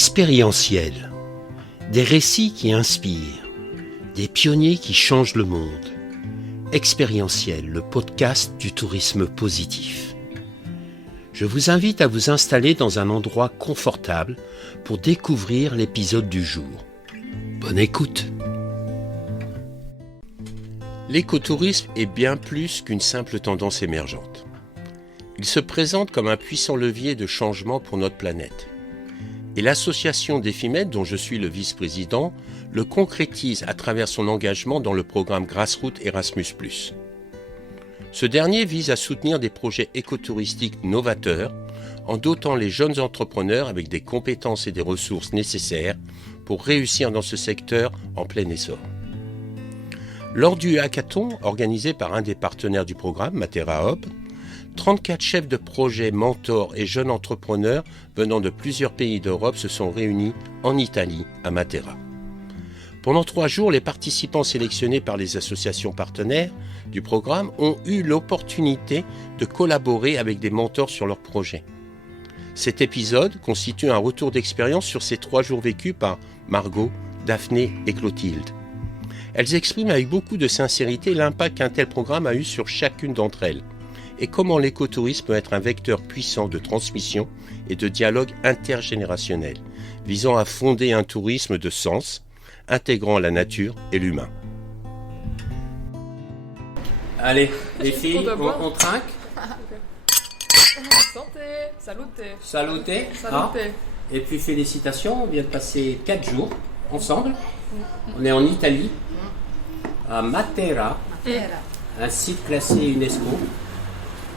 Expérientiel. Des récits qui inspirent. Des pionniers qui changent le monde. Expérientiel, le podcast du tourisme positif. Je vous invite à vous installer dans un endroit confortable pour découvrir l'épisode du jour. Bonne écoute. L'écotourisme est bien plus qu'une simple tendance émergente. Il se présente comme un puissant levier de changement pour notre planète. Et l'association Defimed, dont je suis le vice-président, le concrétise à travers son engagement dans le programme Grassroots Erasmus+. Ce dernier vise à soutenir des projets écotouristiques novateurs en dotant les jeunes entrepreneurs avec des compétences et des ressources nécessaires pour réussir dans ce secteur en plein essor. Lors du hackathon organisé par un des partenaires du programme, Matera Hub, 34 chefs de projet, mentors et jeunes entrepreneurs venant de plusieurs pays d'Europe se sont réunis en Italie, à Matera. Pendant 3 jours, les participants sélectionnés par les associations partenaires du programme ont eu l'opportunité de collaborer avec des mentors sur leurs projets. Cet épisode constitue un retour d'expérience sur ces 3 jours vécus par Margot, Daphné et Clotilde. Elles expriment avec beaucoup de sincérité l'impact qu'un tel programme a eu sur chacune d'entre elles et comment l'écotourisme peut être un vecteur puissant de transmission et de dialogue intergénérationnel, visant à fonder un tourisme de sens, intégrant la nature et l'humain. Allez, les filles, on trinque. Santé, salute. Salute. Salute. Et puis félicitations, on vient de passer 4 jours ensemble. On est en Italie, à Matera, un site classé UNESCO,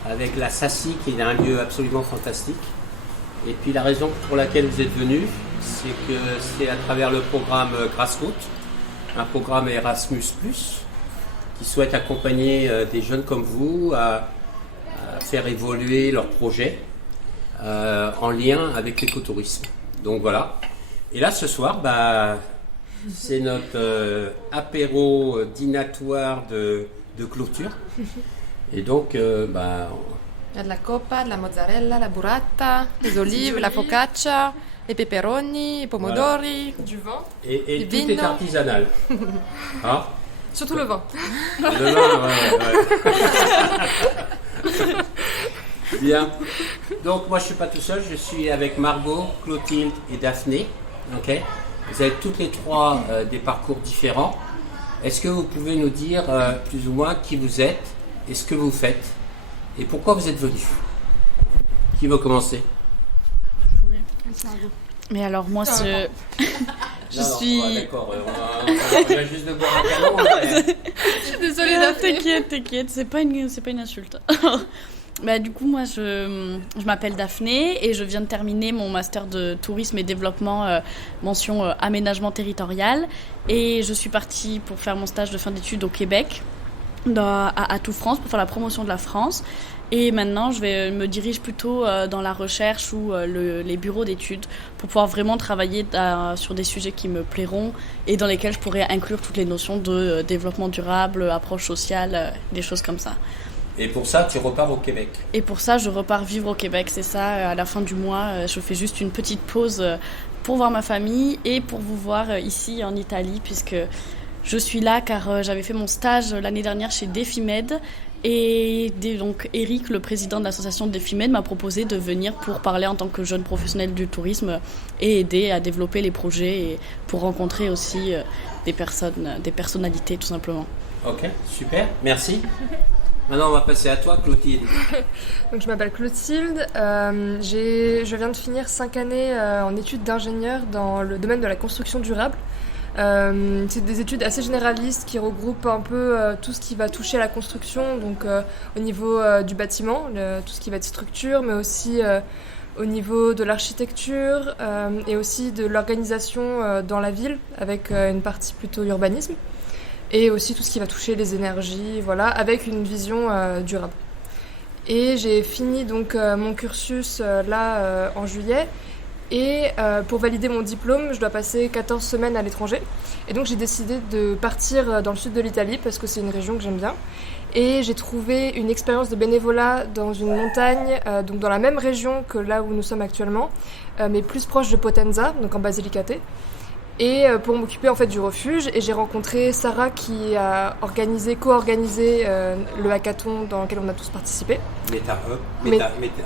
avec la Sassi qui est un lieu absolument fantastique. Et puis la raison pour laquelle vous êtes venus, c'est que c'est à travers le programme Grassroots, un programme Erasmus+, qui souhaite accompagner des jeunes comme vous à faire évoluer leurs projets en lien avec l'écotourisme. Donc voilà. Et là ce soir, c'est notre apéro dînatoire de clôture. Et donc, Il y a de la coppa, de la mozzarella, la burrata, les olives, la focaccia, les peperoni, les pomodori, du vin. Et tout est artisanal. Hein? Surtout le vin. Le vin, ouais. Bien. Donc moi je suis pas tout seul, je suis avec Margot, Clotilde et Daphné. Okay. Vous avez toutes les 3 des parcours différents. Est-ce que vous pouvez nous dire plus ou moins qui vous êtes et ce que vous faites et pourquoi vous êtes venus? Qui veut commencer? Mais alors moi je suis... d'accord, on vient juste de boire un canon. Je suis désolée Daphné. T'inquiète, c'est pas une insulte. Du coup, moi, je m'appelle Daphné et je viens de terminer mon master de tourisme et développement, mention aménagement territorial. Et je suis partie pour faire mon stage de fin d'études au Québec, à Tout France, pour faire la promotion de la France. Et maintenant, je me dirige plutôt dans la recherche ou les bureaux d'études pour pouvoir vraiment travailler sur des sujets qui me plairont et dans lesquels je pourrais inclure toutes les notions de développement durable, approche sociale, des choses comme ça. Et pour ça, tu repars au Québec? Et pour ça, je repars vivre au Québec, c'est ça. À la fin du mois, je fais juste une petite pause pour voir ma famille et pour vous voir ici en Italie, puisque je suis là car j'avais fait mon stage l'année dernière chez Defimed. Et donc Eric, le président de l'association Defimed, m'a proposé de venir pour parler en tant que jeune professionnel du tourisme et aider à développer les projets et pour rencontrer aussi des personnalités tout simplement. Ok, super, merci. Maintenant, on va passer à toi, Clotilde. Donc, je m'appelle Clotilde. Je viens de finir 5 années en études d'ingénieur dans le domaine de la construction durable. C'est des études assez généralistes qui regroupent un peu tout ce qui va toucher à la construction, donc au niveau du bâtiment, tout ce qui va être structure, mais aussi au niveau de l'architecture et aussi de l'organisation dans la ville, avec une partie plutôt urbanisme. Et aussi tout ce qui va toucher les énergies, voilà, avec une vision durable. Et j'ai fini donc mon cursus en juillet. Et pour valider mon diplôme, je dois passer 14 semaines à l'étranger. Et donc j'ai décidé de partir dans le sud de l'Italie parce que c'est une région que j'aime bien. Et j'ai trouvé une expérience de bénévolat dans une montagne, donc dans la même région que là où nous sommes actuellement, mais plus proche de Potenza, donc en Basilicate. Et pour m'occuper en fait du refuge, et j'ai rencontré Sarah qui a co-organisé le hackathon dans lequel on a tous participé.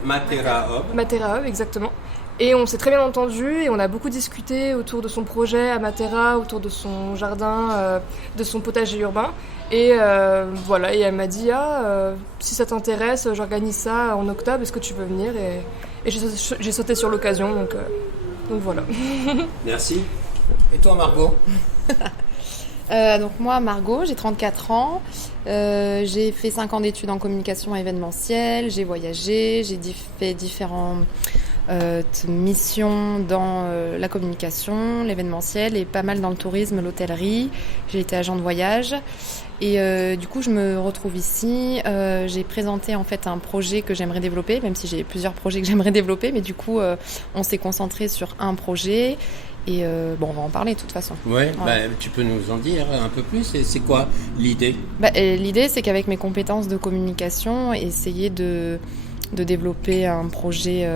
Matera Hub, exactement. Et on s'est très bien entendus et on a beaucoup discuté autour de son projet à Matera, autour de son jardin, de son potager urbain. Et voilà, et elle m'a dit si ça t'intéresse, j'organise ça en octobre, est-ce que tu veux venir? Et j'ai sauté sur l'occasion, donc voilà. Merci. Et toi, Margot? Donc moi, Margot, j'ai 34 ans. J'ai fait 5 ans d'études en communication événementielle. J'ai voyagé, fait différentes missions dans la communication, l'événementiel et pas mal dans le tourisme, l'hôtellerie. J'ai été agent de voyage. Et du coup, je me retrouve ici. J'ai présenté en fait un projet que j'aimerais développer, même si j'ai plusieurs projets que j'aimerais développer. Mais du coup, on s'est concentré sur un projet. Et on va en parler de toute façon. Ouais, tu peux nous en dire un peu plus. Et c'est quoi l'idée? L'idée, c'est qu'avec mes compétences de communication, essayer de développer un projet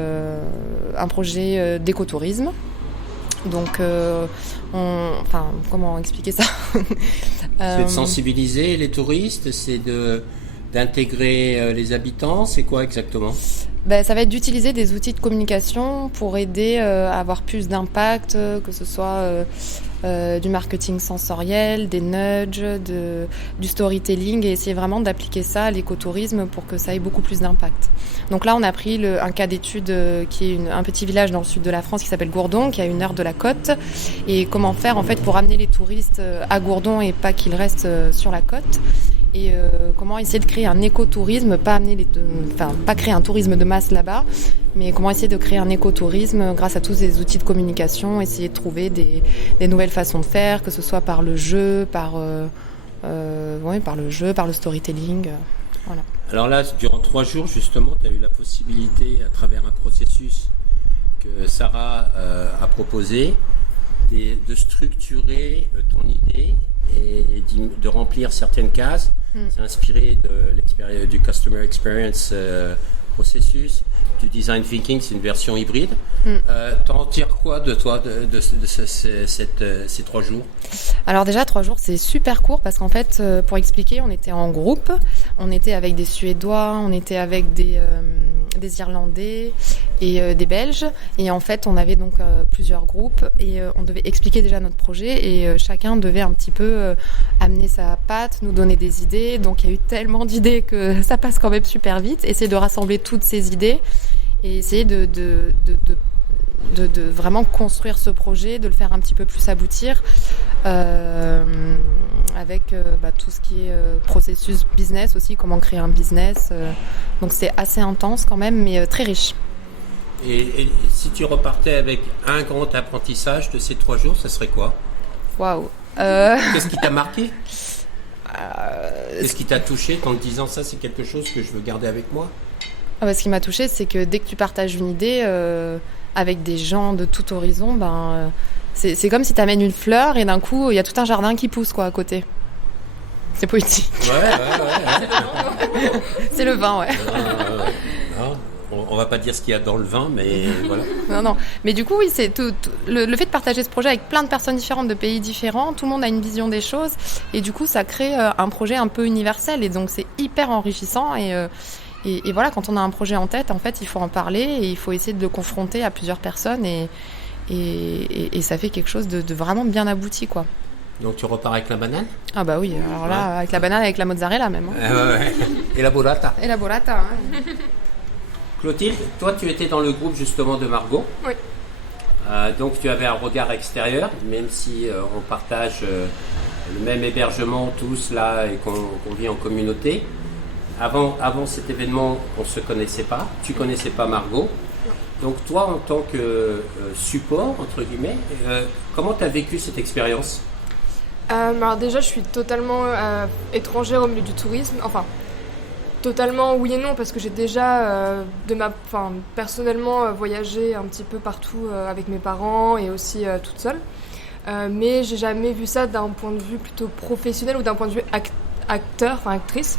d'écotourisme. Donc, comment expliquer ça? C'est de sensibiliser les touristes, c'est d'intégrer les habitants, c'est quoi exactement? Ça va être d'utiliser des outils de communication pour aider à avoir plus d'impact, que ce soit du marketing sensoriel, des nudges, du storytelling, et essayer vraiment d'appliquer ça à l'écotourisme pour que ça ait beaucoup plus d'impact. Donc là, on a pris un cas d'étude qui est un petit village dans le sud de la France qui s'appelle Gourdon, qui est à 1 heure de la côte, et comment faire en fait pour amener les touristes à Gourdon et pas qu'ils restent sur la côte. Et comment essayer de créer un écotourisme, pas créer un tourisme de masse là-bas, mais comment essayer de créer un écotourisme grâce à tous ces outils de communication, essayer de trouver des nouvelles façons de faire, que ce soit par le jeu, par le storytelling. Voilà. Alors là, durant 3 jours, justement, tu as eu la possibilité, à travers un processus que Sarah a proposé, de structurer ton idée et de remplir certaines cases. C'est inspiré du Customer Experience processus, du Design Thinking, c'est une version hybride. T'en tires quoi de toi, de ces 3 jours? Alors déjà, 3 jours, c'est super court parce qu'en fait, pour expliquer, on était en groupe, on était avec des Suédois, on était avec des Irlandais et des Belges, et en fait on avait donc plusieurs groupes et on devait expliquer déjà notre projet et chacun devait un petit peu amener sa patte, nous donner des idées. Donc il y a eu tellement d'idées que ça passe quand même super vite. Essayer de rassembler toutes ces idées et essayer de vraiment construire ce projet, de le faire un petit peu plus aboutir avec tout ce qui est processus business aussi, comment créer un business. Donc c'est assez intense quand même, mais très riche. Et si tu repartais avec un grand apprentissage de ces 3 jours, ça serait quoi? Waouh. Qu'est-ce qui t'a marqué? Qu'est-ce qui t'a touché en te disant ça, c'est quelque chose que je veux garder avec moi? Ce qui m'a touché, c'est que dès que tu partages une idée avec des gens de tout horizon, c'est comme si tu amènes une fleur et d'un coup, il y a tout un jardin qui pousse à côté. C'est poétique. Ouais. C'est le vin, ouais. Non, on va pas dire ce qu'il y a dans le vin, mais voilà. Non. Mais du coup, oui, c'est tout le fait de partager ce projet avec plein de personnes différentes, de pays différents, tout le monde a une vision des choses, et du coup, ça crée un projet un peu universel, et donc c'est hyper enrichissant. Et voilà, quand on a un projet en tête, en fait, il faut en parler et il faut essayer de le confronter à plusieurs personnes, et ça fait quelque chose de vraiment bien abouti, quoi. Donc tu repars avec la banane? Ah bah oui, alors là, avec la banane, avec la mozzarella même. Ouais. Et la burrata. Hein. Clotilde, toi tu étais dans le groupe justement de Margot. Oui. Donc tu avais un regard extérieur, même si on partage le même hébergement tous là et qu'on vit en communauté. Avant cet événement, on ne se connaissait pas. Tu ne connaissais pas Margot. Donc toi, en tant que support, entre guillemets, comment tu as vécu cette expérience? Alors déjà, je suis totalement étrangère au milieu du tourisme. Enfin, totalement oui et non, parce que j'ai déjà, personnellement, voyagé un petit peu partout avec mes parents et aussi toute seule. Mais j'ai jamais vu ça d'un point de vue plutôt professionnel ou d'un point de vue actrice.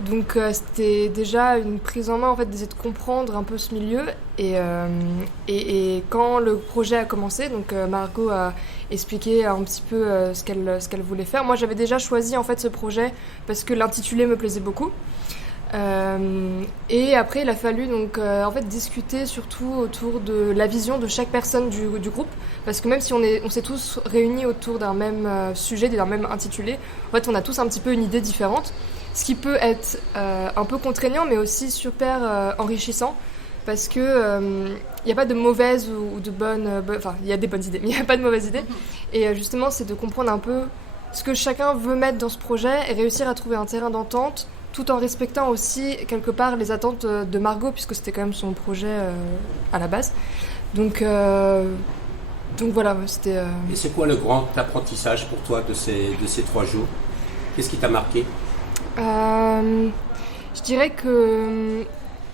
Donc c'était déjà une prise en main en fait d'essayer de comprendre un peu ce milieu et quand le projet a commencé, donc Margot a expliqué un petit peu ce qu'elle voulait faire. Moi j'avais déjà choisi en fait ce projet parce que l'intitulé me plaisait beaucoup. Et après il a fallu donc en fait discuter surtout autour de la vision de chaque personne du groupe, parce que même si on s'est tous réunis autour d'un même sujet, d'un même intitulé, en fait on a tous un petit peu une idée différente. Ce qui peut être un peu contraignant, mais aussi super enrichissant, parce que il n'y a pas de mauvaises ou de bonnes... Enfin, il y a des bonnes idées, mais il n'y a pas de mauvaises idées. Et justement, c'est de comprendre un peu ce que chacun veut mettre dans ce projet et réussir à trouver un terrain d'entente, tout en respectant aussi, quelque part, les attentes de Margot, puisque c'était quand même son projet à la base. Donc voilà, c'était... Et c'est quoi le grand apprentissage pour toi de ces 3 jours? Qu'est-ce qui t'a marqué? Je dirais que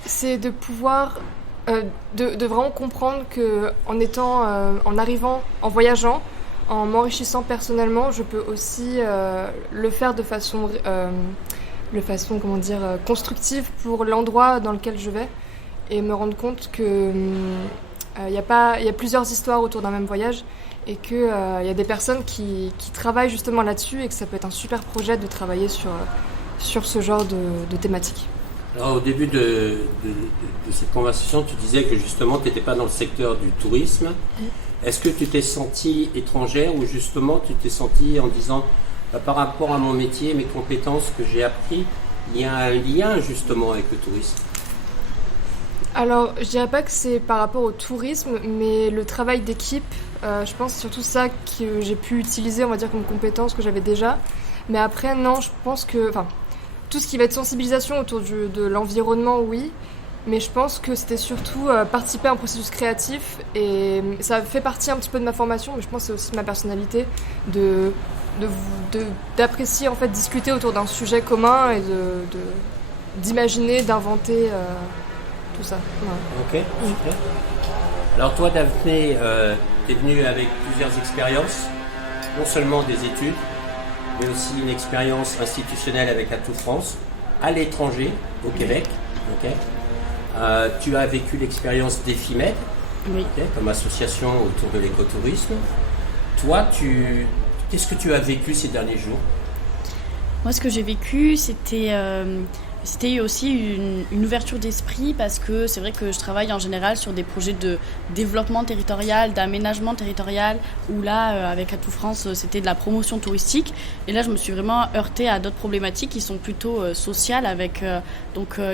c'est de pouvoir de vraiment comprendre que en arrivant, en voyageant, en m'enrichissant personnellement, je peux aussi le faire de façon comment dire, constructive pour l'endroit dans lequel je vais, et me rendre compte que il y a plusieurs histoires autour d'un même voyage, et qu'il y a des personnes qui travaillent justement là-dessus, et que ça peut être un super projet de travailler sur ce genre de thématique. Alors, au début de cette conversation, tu disais que justement tu n'étais pas dans le secteur du tourisme. Est-ce que tu t'es sentie étrangère, ou justement tu t'es sentie en disant par rapport à mon métier, mes compétences que j'ai appris, il y a un lien justement avec le tourisme? Alors, je dirais pas que c'est par rapport au tourisme, mais le travail d'équipe, je pense c'est surtout ça que j'ai pu utiliser, on va dire, comme compétence que j'avais déjà. Mais après, non, je pense que... tout ce qui va être sensibilisation autour de l'environnement, oui. Mais je pense que c'était surtout participer à un processus créatif. Et ça fait partie un petit peu de ma formation, mais je pense que c'est aussi de ma personnalité d'apprécier, en fait, discuter autour d'un sujet commun et d'imaginer, d'inventer tout ça. Ouais. Ok, super. Alors toi, Daphné, t'es venue avec plusieurs expériences, non seulement des études, mais aussi une expérience institutionnelle avec Atout France, à l'étranger, au Québec. Okay. Tu as vécu l'expérience d'Ephimed, Oui. Okay, comme association autour de l'écotourisme. Toi, qu'est-ce que tu as vécu ces derniers jours? Moi, ce que j'ai vécu, c'était aussi une ouverture d'esprit, parce que c'est vrai que je travaille en général sur des projets de développement territorial, d'aménagement territorial, où là, avec Atout France, c'était de la promotion touristique. Et là, je me suis vraiment heurtée à d'autres problématiques qui sont plutôt sociales, avec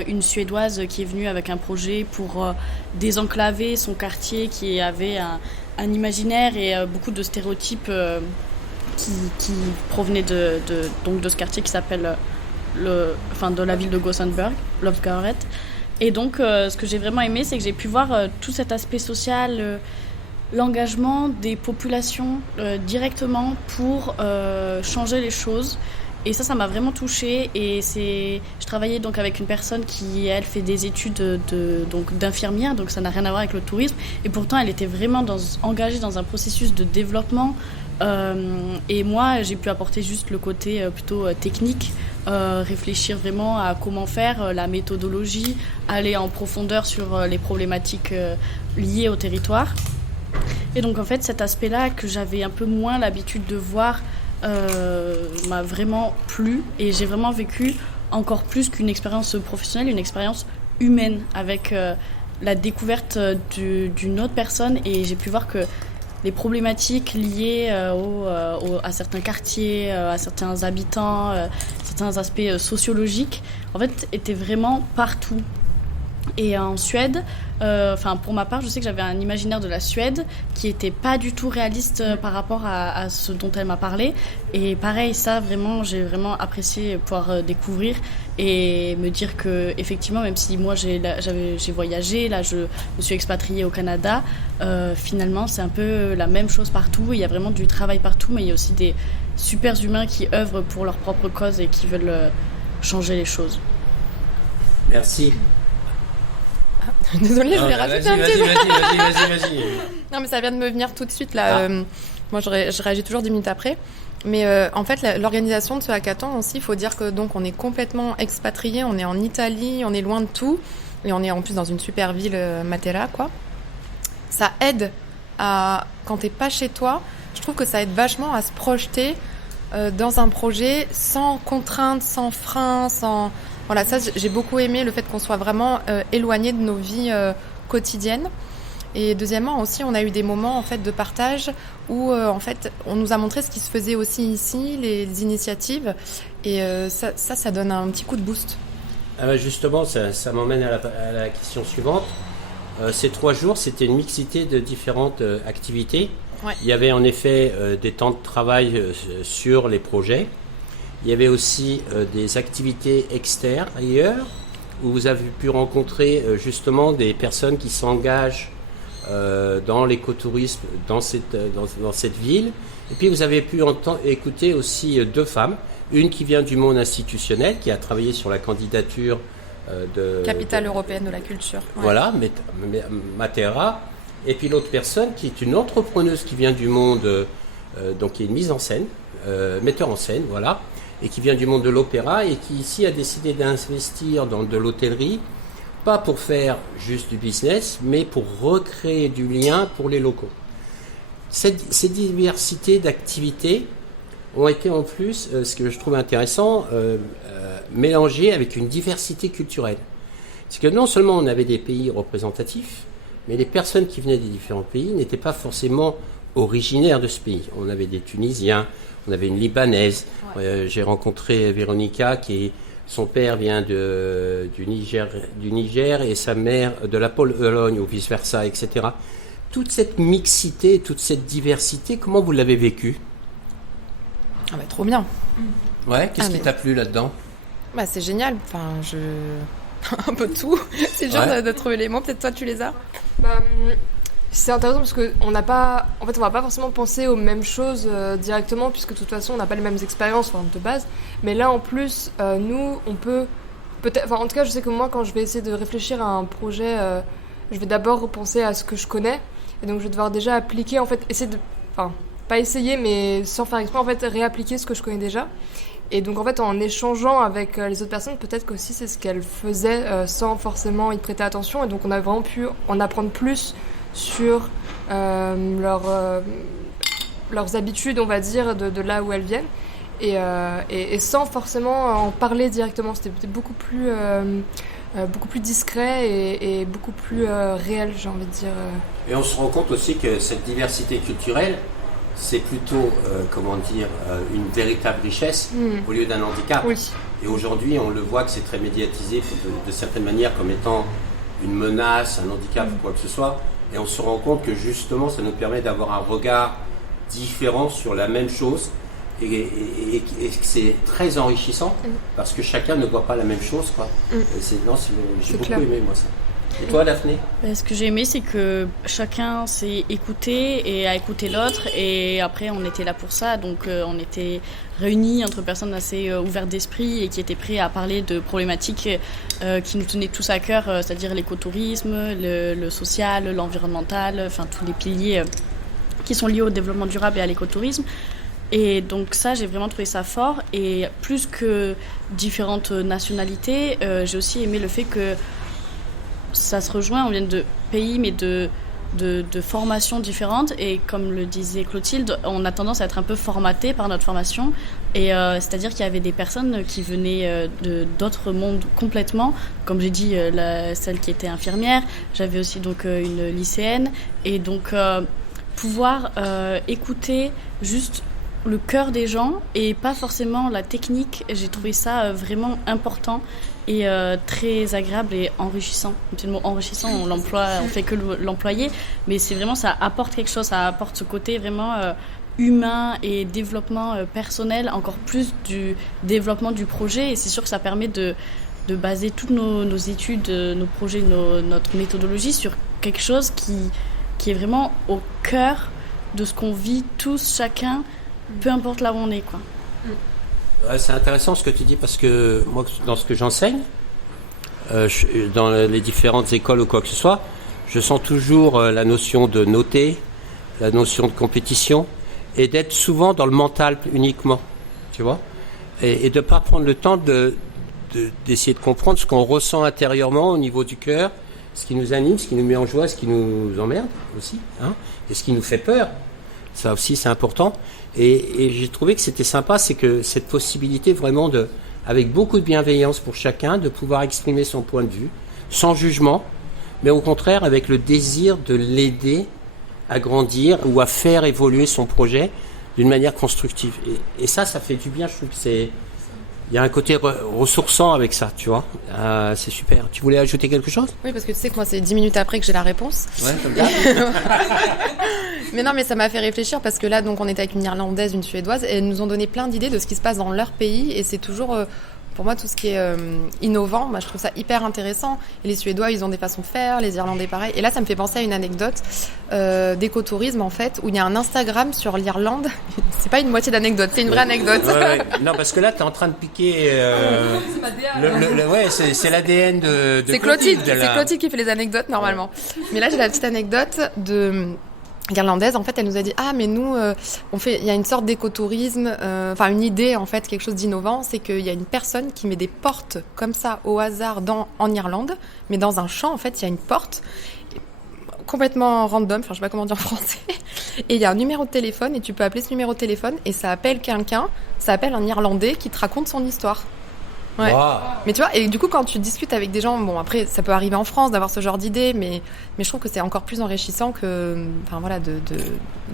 une Suédoise qui est venue avec un projet pour désenclaver son quartier qui avait un imaginaire et beaucoup de stéréotypes qui provenaient de ce quartier qui s'appelle... de la ville de Gothenburg, Lovgaret. Et donc, ce que j'ai vraiment aimé, c'est que j'ai pu voir tout cet aspect social, l'engagement des populations directement pour changer les choses. Et ça m'a vraiment touchée. Et je travaillais donc avec une personne qui, elle, fait des études d'infirmière, donc ça n'a rien à voir avec le tourisme. Et pourtant, elle était vraiment engagée dans un processus de développement. Et moi, j'ai pu apporter juste le côté plutôt technique, réfléchir vraiment à comment faire, la méthodologie, aller en profondeur sur les problématiques liées au territoire. Et donc en fait, cet aspect-là que j'avais un peu moins l'habitude de voir m'a vraiment plu, et j'ai vraiment vécu encore plus qu'une expérience professionnelle, une expérience humaine avec la découverte d'une autre personne, et j'ai pu voir que les problématiques liées à certains quartiers, à certains habitants, certains aspects sociologiques, en fait, étaient vraiment partout. Et en Suède, pour ma part, je sais que j'avais un imaginaire de la Suède qui était pas du tout réaliste par rapport à ce dont elle m'a parlé. Et pareil, ça, vraiment, j'ai vraiment apprécié pouvoir découvrir et me dire que, effectivement, même si moi j'ai voyagé, là je me suis expatriée au Canada, finalement c'est un peu la même chose partout. Il y a vraiment du travail partout, mais il y a aussi des super humains qui œuvrent pour leur propre cause et qui veulent changer les choses. Merci. Désolée, je voulais rajouter un petit... Vas-y. Non, mais ça vient de me venir tout de suite, là. Moi, je réagis toujours 10 minutes après. Mais en fait, l'organisation de ce hackathon aussi, il faut dire que donc on est complètement expatriés, on est en Italie, on est loin de tout, et on est en plus dans une super ville, Matera, quoi. Ça aide quand t'es pas chez toi, je trouve que ça aide vachement à se projeter dans un projet sans contraintes, sans frein, sans... Voilà, ça j'ai beaucoup aimé le fait qu'on soit vraiment éloigné de nos vies quotidiennes. Et deuxièmement aussi, on a eu des moments en fait de partage où en fait on nous a montré ce qui se faisait aussi ici, les initiatives, et ça donne un petit coup de boost. Justement, ça m'emmène à la question suivante. Ces 3 jours, c'était une mixité de différentes activités. Ouais. Il y avait en effet des temps de travail sur les projets. Il y avait aussi des activités extérieures où vous avez pu rencontrer justement des personnes qui s'engagent dans l'écotourisme dans cette ville. Et puis vous avez pu écouter aussi 2 femmes. Une qui vient du monde institutionnel, qui a travaillé sur la candidature de... Capitale européenne de la culture. Ouais. Voilà, Matera. Et puis l'autre personne qui est une entrepreneuse qui vient du monde, donc qui est une mise en scène, metteur en scène, voilà, et qui vient du monde de l'opéra et qui ici a décidé d'investir dans de l'hôtellerie, pas pour faire juste du business, mais pour recréer du lien pour les locaux. Ces diversités d'activités ont été en plus, ce que je trouve intéressant, mélangées avec une diversité culturelle. C'est que non seulement on avait des pays représentatifs, mais les personnes qui venaient des différents pays n'étaient pas forcément originaires de ce pays. On avait des Tunisiens, on avait une Libanaise. Ouais. J'ai rencontré Véronica, son père vient du Niger et sa mère de la Pologne ou vice-versa, etc. Toute cette mixité, toute cette diversité, comment vous l'avez vécue ? Ah bah trop bien. Ouais, qu'est-ce qui t'a plu là-dedans ? Bah c'est génial, enfin un peu tout. C'est dur de trouver les mots, peut-être toi tu les as. C'est intéressant parce qu'on n'a pas... En fait, on va pas forcément penser aux mêmes choses directement, puisque de toute façon, on n'a pas les mêmes expériences de base. Mais là, en plus, nous, on peut... Peut-être... Enfin, en tout cas, je sais que moi, quand je vais essayer de réfléchir à un projet, je vais d'abord repenser à ce que je connais. Et donc, je vais devoir déjà appliquer, en fait, essayer de... Enfin, pas essayer, mais sans faire exprès, en fait, réappliquer ce que je connais déjà. Et donc, en fait, en échangeant avec les autres personnes, peut-être qu'aussi c'est ce qu'elles faisaient sans forcément y prêter attention. Et donc, on a vraiment pu en apprendre plus sur leurs habitudes, on va dire, de là où elles viennent. Et sans forcément en parler directement. C'était peut-être beaucoup plus discret et beaucoup plus réel, j'ai envie de dire. Et on se rend compte aussi que cette diversité culturelle, c'est plutôt, une véritable richesse au lieu d'un handicap. Oui. Et aujourd'hui, on le voit que c'est très médiatisé de certaines manières comme étant une menace, un handicap ou quoi que ce soit. Et on se rend compte que justement, ça nous permet d'avoir un regard différent sur la même chose et que c'est très enrichissant parce que chacun ne voit pas la même chose, quoi. J'ai beaucoup aimé, moi, ça. Et toi, Daphné ? Ce que j'ai aimé, c'est que chacun s'est écouté et a écouté l'autre, et après on était là pour ça, donc on était réunis entre personnes assez ouvertes d'esprit et qui étaient prêts à parler de problématiques qui nous tenaient tous à cœur, c'est-à-dire l'écotourisme, le social, l'environnemental, enfin tous les piliers qui sont liés au développement durable et à l'écotourisme. Et donc ça, j'ai vraiment trouvé ça fort, et plus que différentes nationalités, j'ai aussi aimé le fait que ça se rejoint, on vient de pays mais de formations différentes, et comme le disait Clotilde, on a tendance à être un peu formaté par notre formation, et c'est-à-dire qu'il y avait des personnes qui venaient d'autres mondes complètement, comme j'ai dit, celle qui était infirmière, j'avais aussi donc une lycéenne, et donc pouvoir écouter juste le cœur des gens et pas forcément la technique, j'ai trouvé ça vraiment important et très agréable et enrichissant. C'est le mot enrichissant, on fait que l'employer, mais c'est vraiment, ça apporte quelque chose, ça apporte ce côté vraiment humain et développement personnel, encore plus du développement du projet, et c'est sûr que ça permet de baser toutes nos études, nos projets, notre méthodologie sur quelque chose qui est vraiment au cœur de ce qu'on vit tous, chacun, peu importe là où on est, quoi. C'est intéressant ce que tu dis, parce que moi, dans ce que j'enseigne, dans les différentes écoles ou quoi que ce soit, je sens toujours la notion de noter, la notion de compétition, et d'être souvent dans le mental uniquement, tu vois, et de ne pas prendre le temps d'essayer de comprendre ce qu'on ressent intérieurement au niveau du cœur, ce qui nous anime, ce qui nous met en joie, ce qui nous emmerde aussi, hein, et ce qui nous fait peur. Ça aussi, c'est important. Et j'ai trouvé que c'était sympa, c'est que cette possibilité vraiment avec beaucoup de bienveillance pour chacun, de pouvoir exprimer son point de vue, sans jugement, mais au contraire avec le désir de l'aider à grandir ou à faire évoluer son projet d'une manière constructive. Et ça fait du bien, je trouve que il y a un côté ressourçant avec ça, tu vois. C'est super. Tu voulais ajouter quelque chose ? Oui, parce que tu sais que moi, c'est 10 minutes après que j'ai la réponse. Ouais, comme ça. Mais non, mais ça m'a fait réfléchir parce que là, donc, on était avec une Irlandaise, une Suédoise, et elles nous ont donné plein d'idées de ce qui se passe dans leur pays, et c'est toujours, pour moi, tout ce qui est innovant, moi, je trouve ça hyper intéressant. Et les Suédois, ils ont des façons de faire, les Irlandais, pareil. Et là, ça me fait penser à une anecdote d'écotourisme, en fait, où il y a un Instagram sur l'Irlande. C'est pas une moitié d'anecdote, c'est une vraie anecdote. Ouais. Non, parce que là, tu es en train de piquer. C'est l'ADN de c'est Clotilde. C'est Clotilde qui fait les anecdotes, normalement. Mais là, j'ai la petite anecdote de l'Irlandaise. En fait, elle nous a dit mais nous, il y a une sorte d'écotourisme, une idée, en fait, quelque chose d'innovant, c'est qu'il y a une personne qui met des portes comme ça au hasard en Irlande, mais dans un champ, en fait, il y a une porte complètement random, je sais pas comment dire en français, et il y a un numéro de téléphone, et tu peux appeler ce numéro de téléphone, et ça appelle quelqu'un, ça appelle un Irlandais qui te raconte son histoire. Ouais. Wow. Mais tu vois, et du coup, quand tu discutes avec des gens, bon, après, ça peut arriver en France d'avoir ce genre d'idée, mais je trouve que c'est encore plus enrichissant que,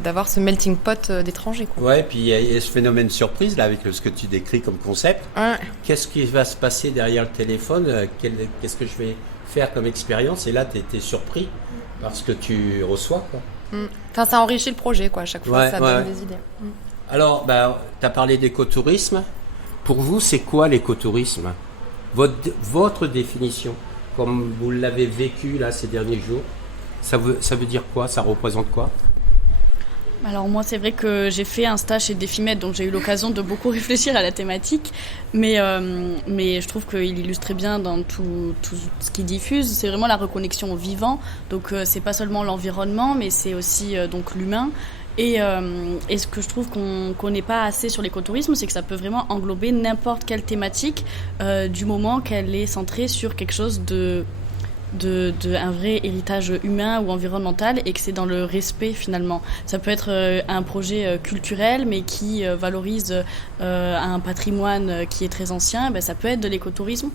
d'avoir ce melting pot d'étrangers, quoi. Ouais, puis il y a ce phénomène surprise, là, avec ce que tu décris comme concept. Ouais. Qu'est-ce qui va se passer derrière le téléphone ? Qu'est-ce que je vais faire comme expérience ? Et là, tu es surpris parce que tu reçois, quoi. Enfin, ça enrichit le projet, quoi, à chaque fois, ça donne des idées. Alors, tu as parlé d'écotourisme. Pour vous, c'est quoi l'écotourisme ? Votre définition, comme vous l'avez vécu là ces derniers jours, ça veut dire quoi ? Ça représente quoi ? Alors moi, c'est vrai que j'ai fait un stage chez Défimed, donc j'ai eu l'occasion de beaucoup réfléchir à la thématique, mais je trouve qu'il illustre très bien dans tout ce qu'il diffuse. C'est vraiment la reconnexion au vivant, donc c'est pas seulement l'environnement, mais c'est aussi donc l'humain. Et ce que je trouve qu'on connaît pas assez sur l'écotourisme, c'est que ça peut vraiment englober n'importe quelle thématique du moment qu'elle est centrée sur quelque chose un vrai héritage humain ou environnemental, et que c'est dans le respect finalement. Ça peut être un projet culturel mais qui valorise un patrimoine qui est très ancien, ça peut être de l'écotourisme.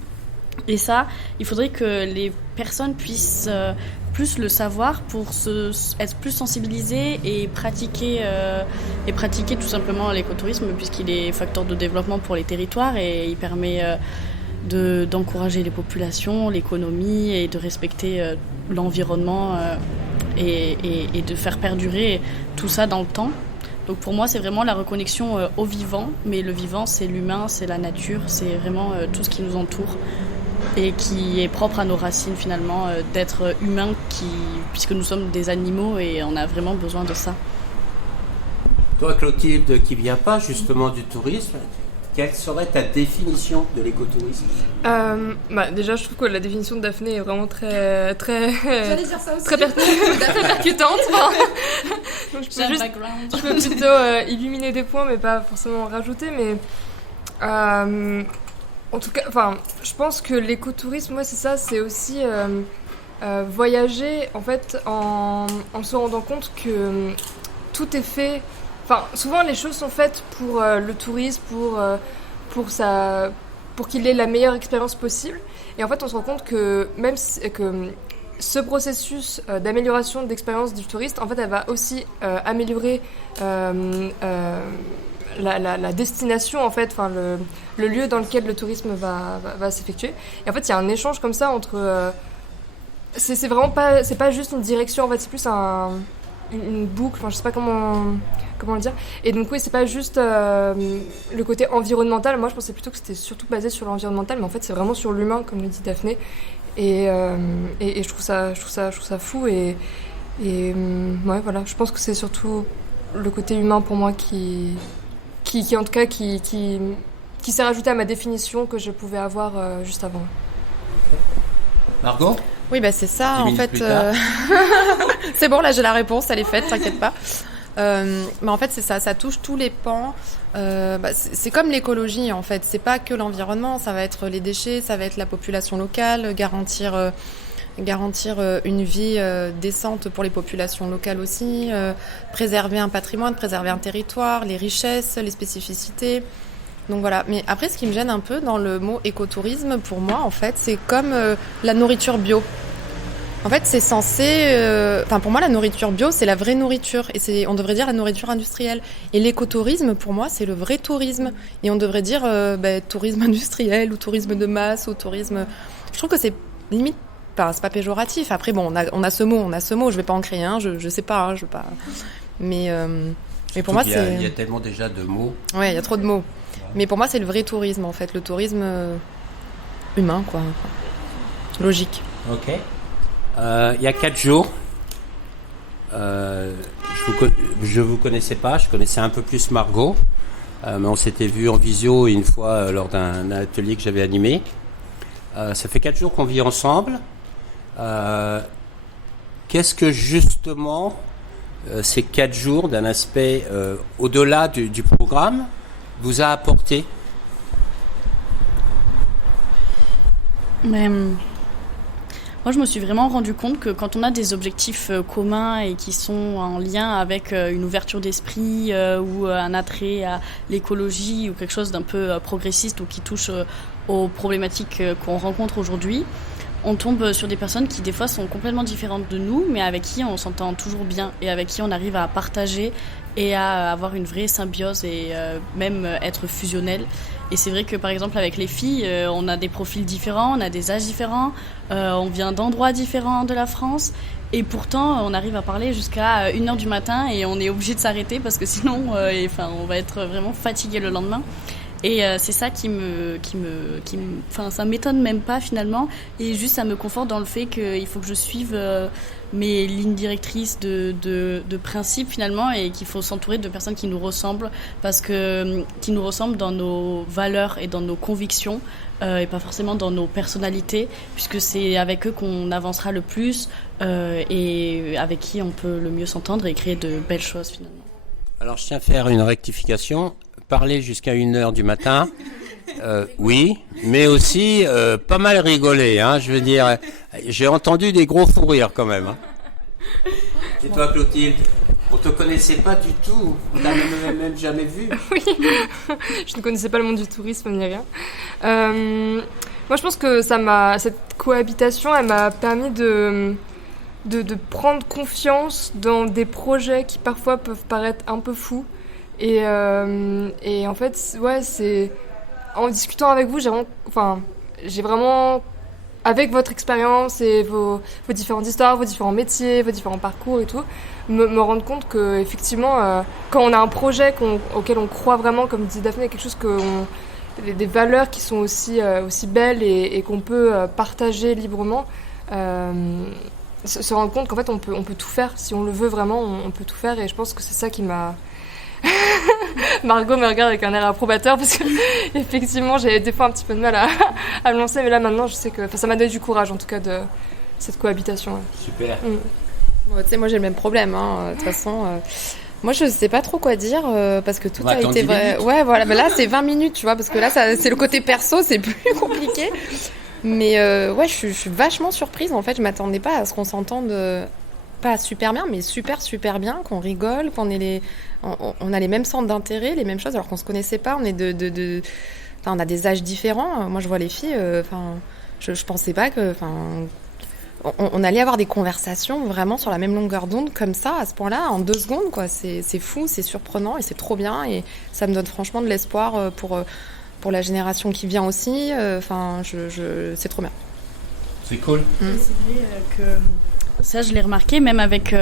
Et ça, il faudrait que les personnes puissent plus le savoir pour être plus sensibilisées et pratiquer tout simplement l'écotourisme, puisqu'il est facteur de développement pour les territoires et il permet d'encourager les populations, l'économie, et de respecter l'environnement et de faire perdurer tout ça dans le temps. Donc pour moi, c'est vraiment la reconnexion au vivant, mais le vivant, c'est l'humain, c'est la nature, c'est vraiment tout ce qui nous entoure et qui est propre à nos racines finalement, d'être humain, puisque nous sommes des animaux et on a vraiment besoin de ça. Toi, Clotilde, qui vient pas justement du tourisme, quelle serait ta définition de l'écotourisme ? Déjà, je trouve que la définition de Daphné est vraiment très J'allais dire ça aussi. très percutante. Donc je peux plutôt illuminer des points, mais pas forcément en rajouter. Mais en tout cas, je pense que l'écotourisme, c'est ça, c'est aussi voyager en fait en se rendant compte que tout est fait. Souvent les choses sont faites pour le tourisme, pour qu'il ait la meilleure expérience possible. Et en fait, on se rend compte que même que ce processus d'amélioration d'expérience du touriste, en fait, elle va aussi améliorer la destination, en fait, le lieu dans lequel le tourisme va s'effectuer. Et en fait, il y a un échange comme ça entre... c'est vraiment pas... C'est pas juste une direction, en fait, c'est plus une boucle, je sais pas comment le dire. Et donc oui, c'est pas juste le côté environnemental. Moi, je pensais plutôt que c'était surtout basé sur l'environnemental, mais en fait, c'est vraiment sur l'humain, comme le dit Daphné. Et je trouve ça fou. Et ouais, voilà, je pense que c'est surtout le côté humain pour moi qui en tout cas, qui s'est rajouté à ma définition que je pouvais avoir juste avant. Margot ? Oui, c'est ça, en fait. C'est bon, là, j'ai la réponse, elle est faite, t'inquiète pas. Mais en fait, c'est ça touche tous les pans. C'est comme l'écologie, en fait. C'est pas que l'environnement, ça va être les déchets, ça va être la population locale, garantir une vie décente pour les populations locales aussi, préserver un patrimoine, préserver un territoire, les richesses, les spécificités. Donc voilà. Mais après, ce qui me gêne un peu dans le mot écotourisme, pour moi, en fait, c'est comme la nourriture bio. En fait, c'est censé... pour moi, la nourriture bio, c'est la vraie nourriture. Et on devrait dire la nourriture industrielle. Et l'écotourisme, pour moi, c'est le vrai tourisme. Et on devrait dire tourisme industriel ou tourisme de masse ou tourisme... Je trouve que c'est limite... c'est pas péjoratif. Après, bon, on a ce mot. Je vais pas en créer un, je sais pas, je veux pas... Mais pour moi, c'est... Il y a tellement déjà de mots. Ouais, il y a trop de mots. Mais pour moi, c'est le vrai tourisme, en fait. Le tourisme humain, quoi. Logique. Ok. Il y a 4 jours, je vous connaissais pas, je connaissais un peu plus Margot, mais on s'était vu en visio une fois lors d'un atelier que j'avais animé. Ça fait 4 jours qu'on vit ensemble. Qu'est-ce que justement ces 4 jours d'un aspect au-delà du programme vous a apporté? Moi, je me suis vraiment rendu compte que quand on a des objectifs communs et qui sont en lien avec une ouverture d'esprit ou un attrait à l'écologie ou quelque chose d'un peu progressiste ou qui touche aux problématiques qu'on rencontre aujourd'hui, on tombe sur des personnes qui des fois sont complètement différentes de nous, mais avec qui on s'entend toujours bien et avec qui on arrive à partager et à avoir une vraie symbiose et même être fusionnel. Et c'est vrai que par exemple avec les filles, on a des profils différents, on a des âges différents, on vient d'endroits différents de la France et pourtant on arrive à parler jusqu'à 1h du matin et on est obligé de s'arrêter parce que sinon on va être vraiment fatigué le lendemain. Et c'est ça ça m'étonne même pas finalement, et juste ça me conforte dans le fait qu'il faut que je suive mes lignes directrices de principe finalement, et qu'il faut s'entourer de personnes qui nous ressemblent, qui nous ressemblent dans nos valeurs et dans nos convictions, et pas forcément dans nos personnalités, puisque c'est avec eux qu'on avancera le plus et avec qui on peut le mieux s'entendre et créer de belles choses finalement. Alors je tiens à faire une rectification. Parler jusqu'à 1h du matin, oui, mais aussi pas mal rigoler, hein, je veux dire, j'ai entendu des gros fous rires quand même. Hein. Et toi Clotilde, on te connaissait pas du tout, on t'a même jamais vu. Oui, je ne connaissais pas le monde du tourisme ni rien. Moi je pense que cette cohabitation, elle m'a permis de prendre confiance dans des projets qui parfois peuvent paraître un peu fous. Et en fait, ouais, c'est en discutant avec vous, j'ai vraiment, avec votre expérience et vos différentes histoires, vos différents métiers, vos différents parcours et tout, me rendre compte que effectivement, quand on a un projet auquel on croit vraiment, comme dit Daphné, quelque chose des valeurs qui sont aussi belles et qu'on peut partager librement. Se rendre compte qu'en fait on peut tout faire, si on le veut vraiment, on peut tout faire, et je pense que c'est ça qui m'a... Margot me regarde avec un air approbateur parce que effectivement j'avais des fois un petit peu de mal à me lancer, mais là maintenant je sais que ça m'a donné du courage en tout cas de cette cohabitation. Ouais. Super. Bon, tu sais, moi j'ai le même problème, hein, de toute façon. Moi je sais pas trop quoi dire parce que tout a été vrai. Ouais, voilà, mais là c'est 20 minutes, tu vois, parce que là c'est le côté perso, c'est plus compliqué. Mais ouais, je suis vachement surprise en fait, je m'attendais pas à ce qu'on s'entende pas super bien, mais super bien, qu'on rigole, on a les mêmes centres d'intérêt, les mêmes choses, alors qu'on se connaissait pas. On est on a des âges différents. Moi, je vois les filles. Je pensais pas que, on allait avoir des conversations vraiment sur la même longueur d'onde comme ça, à ce point-là, en 2 secondes, quoi. C'est fou, c'est surprenant et c'est trop bien, et ça me donne franchement de l'espoir pour la génération qui vient aussi. C'est trop bien. C'est cool. C'est vrai que ça, je l'ai remarqué, même avec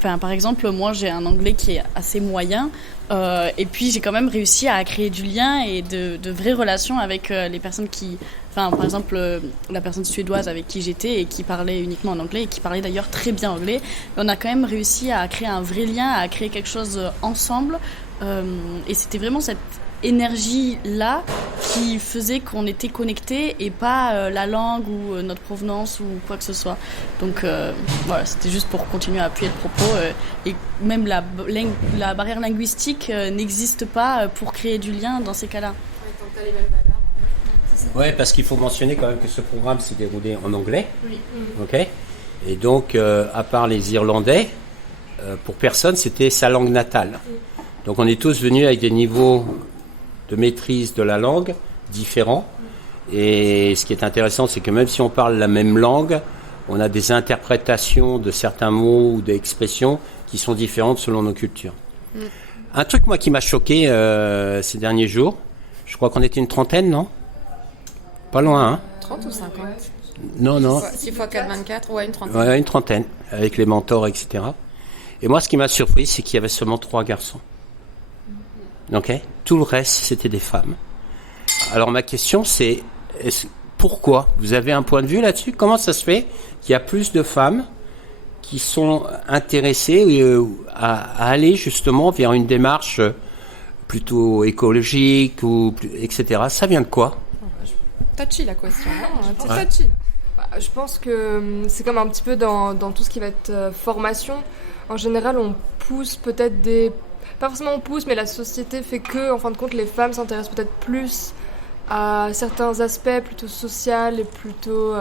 par exemple, moi, j'ai un anglais qui est assez moyen, et puis j'ai quand même réussi à créer du lien et de vraies relations avec les personnes qui... par exemple, la personne suédoise avec qui j'étais et qui parlait uniquement en anglais et qui parlait d'ailleurs très bien anglais. On a quand même réussi à créer un vrai lien, à créer quelque chose ensemble, et c'était vraiment énergie-là qui faisait qu'on était connectés et pas la langue ou notre provenance ou quoi que ce soit. Donc voilà, c'était juste pour continuer à appuyer le propos. Et même la barrière linguistique n'existe pas pour créer du lien dans ces cas-là. Oui, parce qu'il faut mentionner quand même que ce programme s'est déroulé en anglais. Oui. Ok. Et donc, à part les Irlandais, pour personne, c'était sa langue natale. Donc, on est tous venus avec des niveaux de maîtrise de la langue différents. Et ce qui est intéressant, c'est que même si on parle la même langue, on a des interprétations de certains mots ou d'expressions qui sont différentes selon nos cultures. Un truc, moi, qui m'a choqué ces derniers jours, je crois qu'on était une trentaine, non ? Pas loin, hein ? 30 ou 50 Non. 6 x 4, 24, ouais, une trentaine. Ouais, une trentaine, avec les mentors, etc. Et moi, ce qui m'a surpris, c'est qu'il y avait seulement 3 garçons. Ok ? Tout le reste, c'était des femmes. Alors, ma question, c'est pourquoi ? Vous avez un point de vue là-dessus ? Comment ça se fait qu'il y a plus de femmes qui sont intéressées à aller justement vers une démarche plutôt écologique, etc. Ça vient de quoi ? Touchy la question. C'est Ouais. touchy. Je pense que c'est comme un petit peu dans tout ce qui va être formation. En général, on pousse peut-être pas forcément on pousse, mais la société fait que, en fin de compte, les femmes s'intéressent peut-être plus à certains aspects plutôt sociaux et plutôt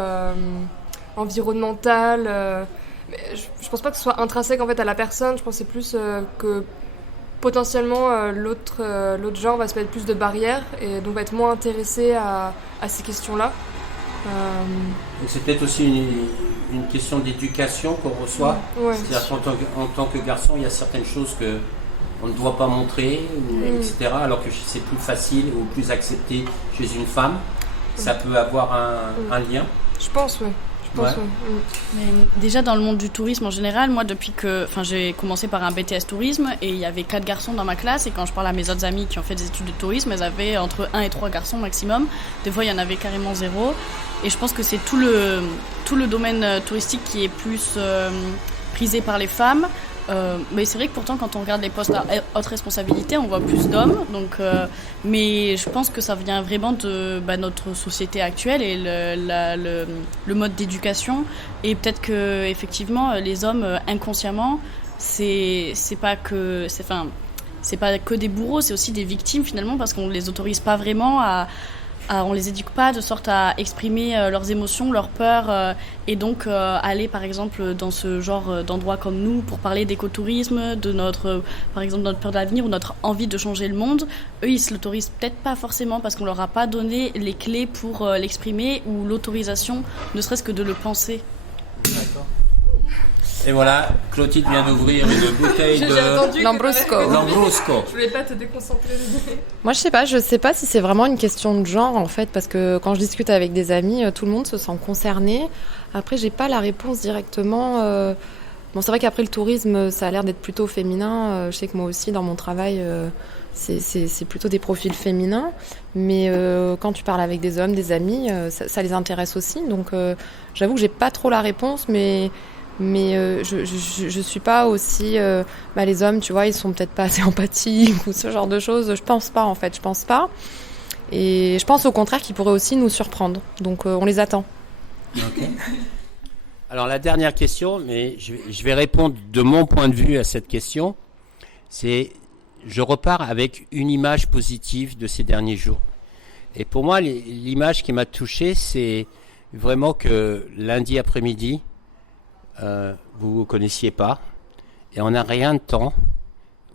environnemental. Mais je pense pas que ce soit intrinsèque en fait à la personne. Je pense que c'est plus que potentiellement l'autre genre va se mettre plus de barrières et donc va être moins intéressé à ces questions-là. Donc, c'est peut-être aussi une question d'éducation qu'on reçoit. Ouais. C'est-à-dire qu'en tant que garçon, il y a certaines choses que on ne doit pas montrer, etc. Alors que c'est plus facile ou plus accepté chez une femme. Ça peut avoir un lien. Je pense, oui. Ouais. Mais déjà dans le monde du tourisme en général, moi depuis que j'ai commencé par un BTS tourisme et il y avait 4 garçons dans ma classe et quand je parle à mes autres amies qui ont fait des études de tourisme, elles avaient entre 1 et 3 garçons maximum. Des fois il y en avait carrément 0 et je pense que c'est tout le domaine touristique qui est plus prisé par les femmes. Mais c'est vrai que pourtant quand on regarde les postes à haute responsabilité on voit plus d'hommes mais je pense que ça vient vraiment de notre société actuelle et le mode d'éducation et peut-être que effectivement les hommes inconsciemment c'est pas que des bourreaux, c'est aussi des victimes finalement parce qu'on les autorise pas vraiment on les éduque pas de sorte à exprimer leurs émotions, leurs peurs et donc aller par exemple dans ce genre d'endroits comme nous pour parler d'écotourisme, de par exemple notre peur de l'avenir ou notre envie de changer le monde. Eux ils se l'autorisent peut-être pas forcément parce qu'on leur a pas donné les clés pour l'exprimer ou l'autorisation ne serait-ce que de le penser. D'accord. Et voilà, Clotilde vient d'ouvrir une bouteille de Lambrusco. Je voulais pas te déconcentrer. Moi, je sais pas si c'est vraiment une question de genre, en fait, parce que quand je discute avec des amis, tout le monde se sent concerné. Après, j'ai pas la réponse directement. Bon, c'est vrai qu'après, le tourisme, ça a l'air d'être plutôt féminin. Je sais que moi aussi, dans mon travail, c'est plutôt des profils féminins. Mais quand tu parles avec des hommes, des amis, ça les intéresse aussi. Donc, j'avoue que j'ai pas trop la réponse, mais je suis pas aussi les hommes tu vois ils sont peut-être pas assez empathiques ou ce genre de choses, je pense pas et je pense au contraire qu'ils pourraient aussi nous surprendre, donc on les attend. Okay. Alors la dernière question, mais je vais répondre de mon point de vue à cette question, c'est je repars avec une image positive de ces derniers jours et pour moi l'image qui m'a touché c'est vraiment que lundi après-midi vous connaissiez pas et en un rien de temps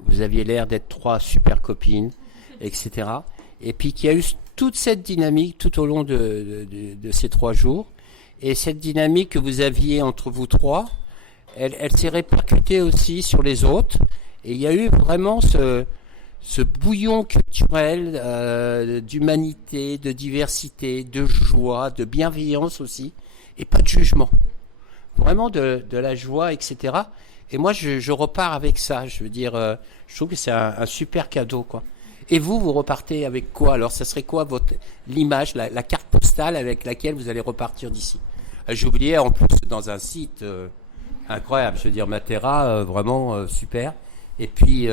vous aviez l'air d'être 3 super copines, etc. Et puis qu'il y a eu toute cette dynamique tout au long de ces 3 jours et cette dynamique que vous aviez entre vous 3 elle s'est répercutée aussi sur les autres et il y a eu vraiment ce bouillon culturel d'humanité, de diversité, de joie, de bienveillance aussi et pas de jugement. Vraiment de la joie, etc. Et moi, je repars avec ça. Je veux dire, je trouve que c'est un super cadeau, quoi. Et vous repartez avec quoi? Alors, ça serait quoi l'image, la carte postale avec laquelle vous allez repartir d'ici? J'ai oublié, en plus, dans un site incroyable. Je veux dire, Matera, vraiment super. Et puis,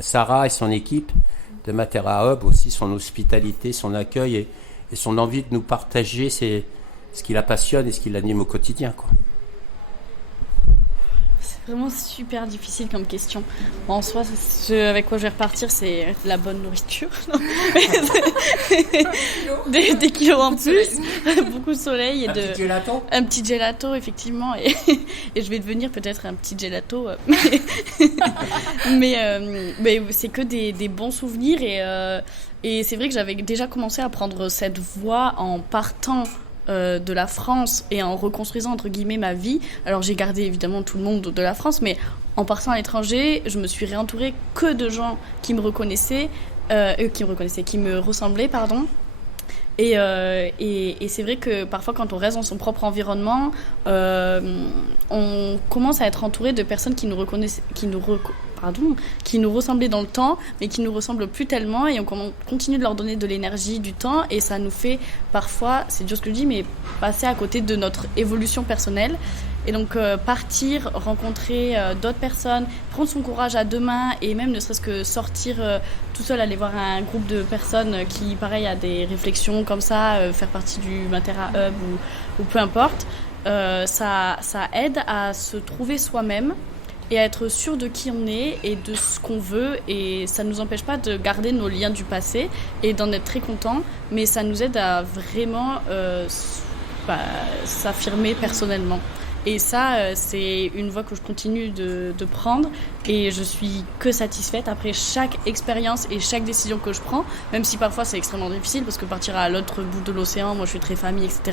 Sarah et son équipe de Matera Hub, aussi son hospitalité, son accueil et son envie de nous partager ce qui la passionne et ce qui l'anime au quotidien, quoi. C'est vraiment super difficile comme question. Bon, en soi, avec quoi je vais repartir, c'est la bonne nourriture. des kilos en plus, beaucoup de soleil et Petit gelato. Un petit gelato, effectivement, et je vais devenir peut-être un petit gelato, mais c'est que des bons souvenirs et c'est vrai que j'avais déjà commencé à prendre cette voie en partant de la France et en reconstruisant entre guillemets ma vie. Alors j'ai gardé évidemment tout le monde de la France, mais en partant à l'étranger, je me suis réentourée que de gens qui me ressemblaient, pardon. Et c'est vrai que parfois quand on reste dans son propre environnement, on commence à être entouré de personnes qui nous ressemblaient dans le temps, mais qui nous ressemblent plus tellement, et on continue de leur donner de l'énergie, du temps, et ça nous fait parfois, c'est dur ce que je dis, mais passer à côté de notre évolution personnelle. Et donc partir, rencontrer d'autres personnes, prendre son courage à deux mains, et même ne serait-ce que sortir tout seul, aller voir un groupe de personnes qui, pareil, a des réflexions comme ça, faire partie du Matera Hub ou peu importe, ça aide à se trouver soi-même et à être sûr de qui on est et de ce qu'on veut, et ça ne nous empêche pas de garder nos liens du passé et d'en être très content, mais ça nous aide à vraiment s'affirmer personnellement. Et ça, c'est une voie que je continue de prendre, et je suis que satisfaite après chaque expérience et chaque décision que je prends, même si parfois c'est extrêmement difficile, parce que partir à l'autre bout de l'océan, moi je suis très famille, etc.,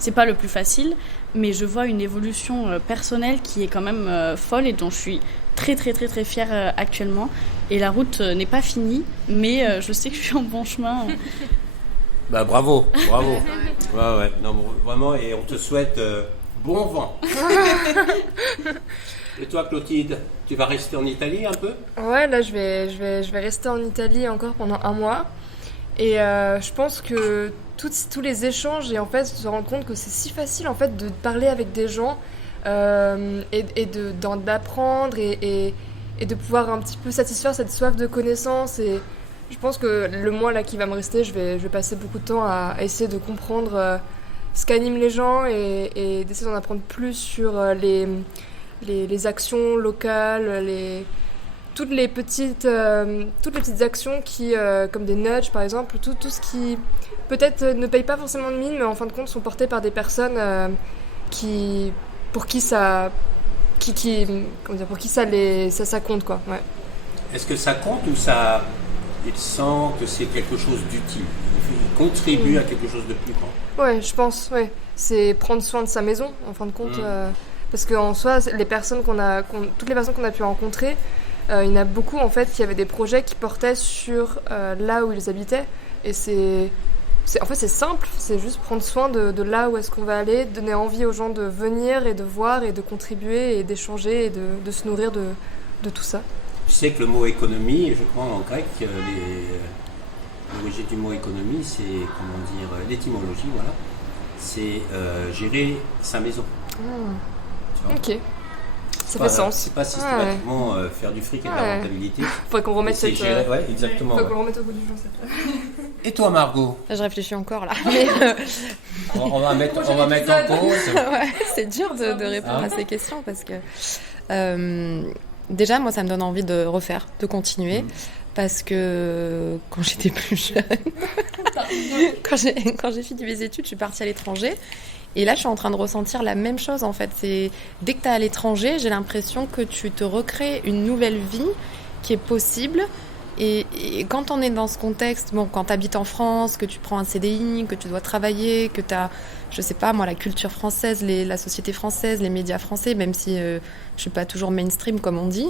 c'est pas le plus facile, mais je vois une évolution personnelle qui est quand même folle et dont je suis très très très très fière actuellement. Et la route n'est pas finie, mais je sais que je suis en bon chemin. Bah bravo. Ouais. Non, vraiment, et on te souhaite bon vent. Et toi, Clotilde, tu vas rester en Italie un peu ? Ouais, là je vais rester en Italie encore pendant 1 mois. Et je pense que tous les échanges, et en fait se rendre compte que c'est si facile en fait de parler avec des gens et d'apprendre et de pouvoir un petit peu satisfaire cette soif de connaissance. Et je pense que le mois là qui va me rester, je vais passer beaucoup de temps à essayer de comprendre ce qu'animent les gens et d'essayer d'en apprendre plus sur les actions locales, toutes les petites actions qui, comme des nudges par exemple, tout ce qui peut-être ne paye pas forcément de mine, mais en fin de compte sont portés par des personnes pour qui ça compte, quoi. Ouais. Est-ce que ça compte ou ça, il sent que c'est quelque chose d'utile, il contribue à quelque chose de plus grand? Ouais, je pense, ouais. C'est prendre soin de sa maison, en fin de compte, parce qu'en soi, toutes les personnes qu'on a pu rencontrer, il y en a beaucoup en fait qui avaient des projets qui portaient sur là où ils habitaient, et en fait c'est simple, c'est juste prendre soin de là où est-ce qu'on va aller, donner envie aux gens de venir et de voir et de contribuer et d'échanger et de se nourrir de tout ça. Tu sais que le mot économie, je crois en grec, l'origine du mot économie, c'est l'étymologie, voilà, c'est gérer sa maison. Ok. Ça fait sens. C'est pas systématiquement faire du fric et de la rentabilité. Faudrait qu'on remette cette... Ouais, exactement. Faudrait qu'on remette au bout du jour cette... Et toi, Margot? Je réfléchis encore là. On va mettre en pause. Ouais, c'est dur de répondre à ces questions parce que déjà, moi, ça me donne envie de refaire, de continuer. Parce que quand j'étais plus jeune, quand j'ai fini mes études, je suis partie à l'étranger. Et là, je suis en train de ressentir la même chose, en fait. C'est dès que tu es à l'étranger, j'ai l'impression que tu te recrées une nouvelle vie qui est possible. Et quand on est dans ce contexte, quand tu habites en France, que tu prends un CDI, que tu dois travailler, que tu as, je sais pas moi, la culture française, la société française, les médias français, même si je suis pas toujours mainstream comme on dit,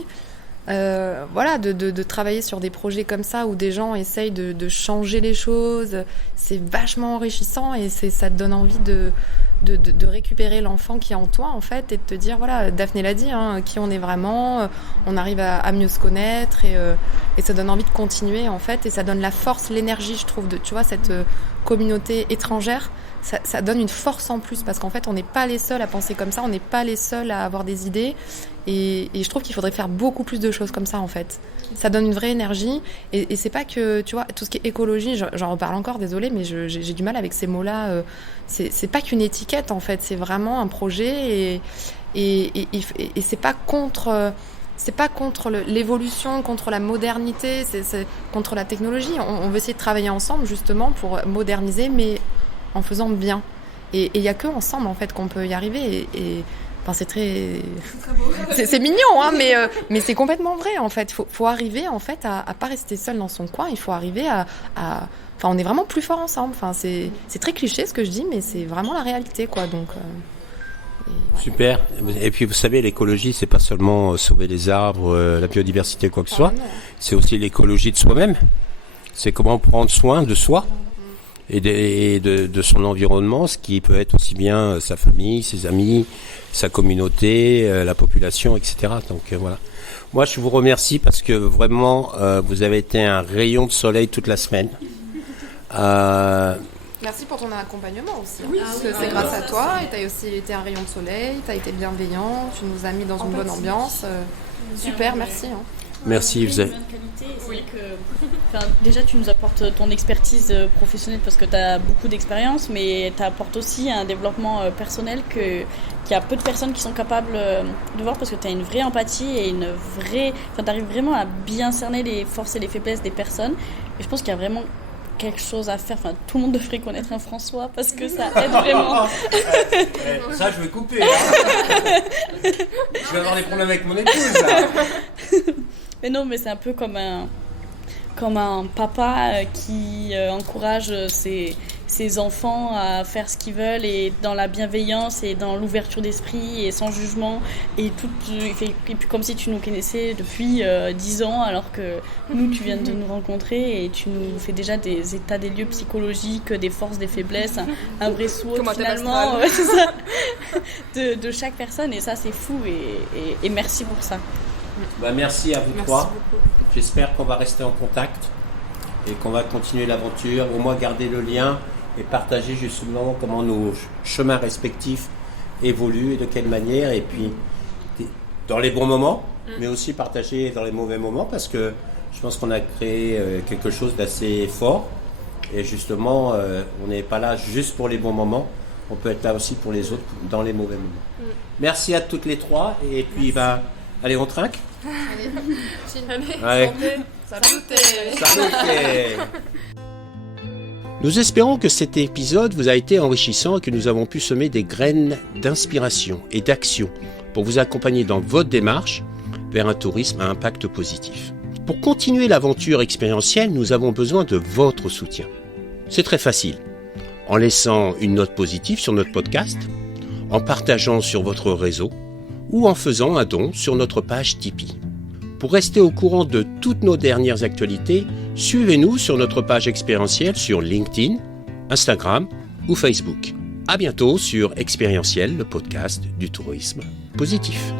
voilà, de travailler sur des projets comme ça où des gens essayent de changer les choses, c'est vachement enrichissant et ça te donne envie de récupérer l'enfant qui est en toi en fait et de te dire voilà, Daphné l'a dit, qui on est vraiment, on arrive à mieux se connaître et ça donne envie de continuer en fait et ça donne la force, l'énergie je trouve, tu vois, cette communautés étrangères, ça donne une force en plus, parce qu'en fait, on n'est pas les seuls à penser comme ça, on n'est pas les seuls à avoir des idées. Et je trouve qu'il faudrait faire beaucoup plus de choses comme ça, en fait. Ça donne une vraie énergie. Et c'est pas que, tu vois, tout ce qui est écologie, j'en reparle encore, désolée, mais j'ai du mal avec ces mots-là. C'est pas qu'une étiquette, en fait. C'est vraiment un projet. Et c'est pas contre... C'est pas contre l'évolution, contre la modernité, c'est contre la technologie. On veut essayer de travailler ensemble, justement, pour moderniser, mais en faisant bien. Et il n'y a que ensemble, en fait, qu'on peut y arriver. Enfin, c'est très beau. C'est mignon, hein, mais c'est complètement vrai, en fait. Faut arriver, en fait, à pas rester seul dans son coin. Il faut arriver à enfin, on est vraiment plus fort ensemble. Enfin, c'est très cliché, ce que je dis, mais c'est vraiment la réalité, quoi. Donc... Ouais. Super. Et puis vous savez, l'écologie, c'est pas seulement sauver les arbres, la biodiversité, quoi que ce soit. C'est aussi l'écologie de soi-même. C'est comment prendre soin de soi et de son environnement, ce qui peut être aussi bien sa famille, ses amis, sa communauté, la population, etc. Donc voilà. Moi, je vous remercie parce que vraiment, vous avez été un rayon de soleil toute la semaine. Merci pour ton accompagnement aussi. Oui, parce que c'est grâce à toi, et tu as aussi été un rayon de soleil, tu as été bienveillant, tu nous as mis dans une bonne ambiance. Super, merci. Hein. Merci. Vous avez... Oui. Déjà, tu nous apportes ton expertise professionnelle parce que tu as beaucoup d'expérience, mais tu apportes aussi un développement personnel qu'il y a peu de personnes qui sont capables de voir, parce que tu as une vraie empathie et une vraie... Enfin, tu arrives vraiment à bien cerner les forces et les faiblesses des personnes. Et je pense qu'il y a vraiment quelque chose à faire. Enfin, tout le monde devrait connaître un François parce que ça aide vraiment. Ça, je vais couper. Hein. Je vais avoir des problèmes avec mon épouse. Là. Mais non, mais c'est un peu comme un papa qui encourage ses enfants à faire ce qu'ils veulent, et dans la bienveillance et dans l'ouverture d'esprit et sans jugement, et puis comme si tu nous connaissais depuis 10 ans, alors que nous, tu viens de nous rencontrer et tu nous fais déjà des états des lieux psychologiques, des forces, des faiblesses, un vrai SWOT finalement c'est ça, de chaque personne, et ça c'est fou, et merci pour ça. Bah, merci à vous trois. J'espère qu'on va rester en contact et qu'on va continuer l'aventure, au moins garder le lien et partager justement comment nos chemins respectifs évoluent et de quelle manière, et puis dans les bons moments, mais aussi partager dans les mauvais moments, parce que je pense qu'on a créé quelque chose d'assez fort, et justement on n'est pas là juste pour les bons moments, on peut être là aussi pour les autres dans les mauvais moments. Merci à toutes les trois, et puis allez, on trinque. Allez. Salute. Nous espérons que cet épisode vous a été enrichissant et que nous avons pu semer des graines d'inspiration et d'action pour vous accompagner dans votre démarche vers un tourisme à impact positif. Pour continuer l'aventure expérientielle, nous avons besoin de votre soutien. C'est très facile. En laissant une note positive sur notre podcast, en partageant sur votre réseau ou en faisant un don sur notre page Tipeee. Pour rester au courant de toutes nos dernières actualités, suivez-nous sur notre page expérientielle sur LinkedIn, Instagram ou Facebook. À bientôt sur Expérientiel, le podcast du tourisme positif.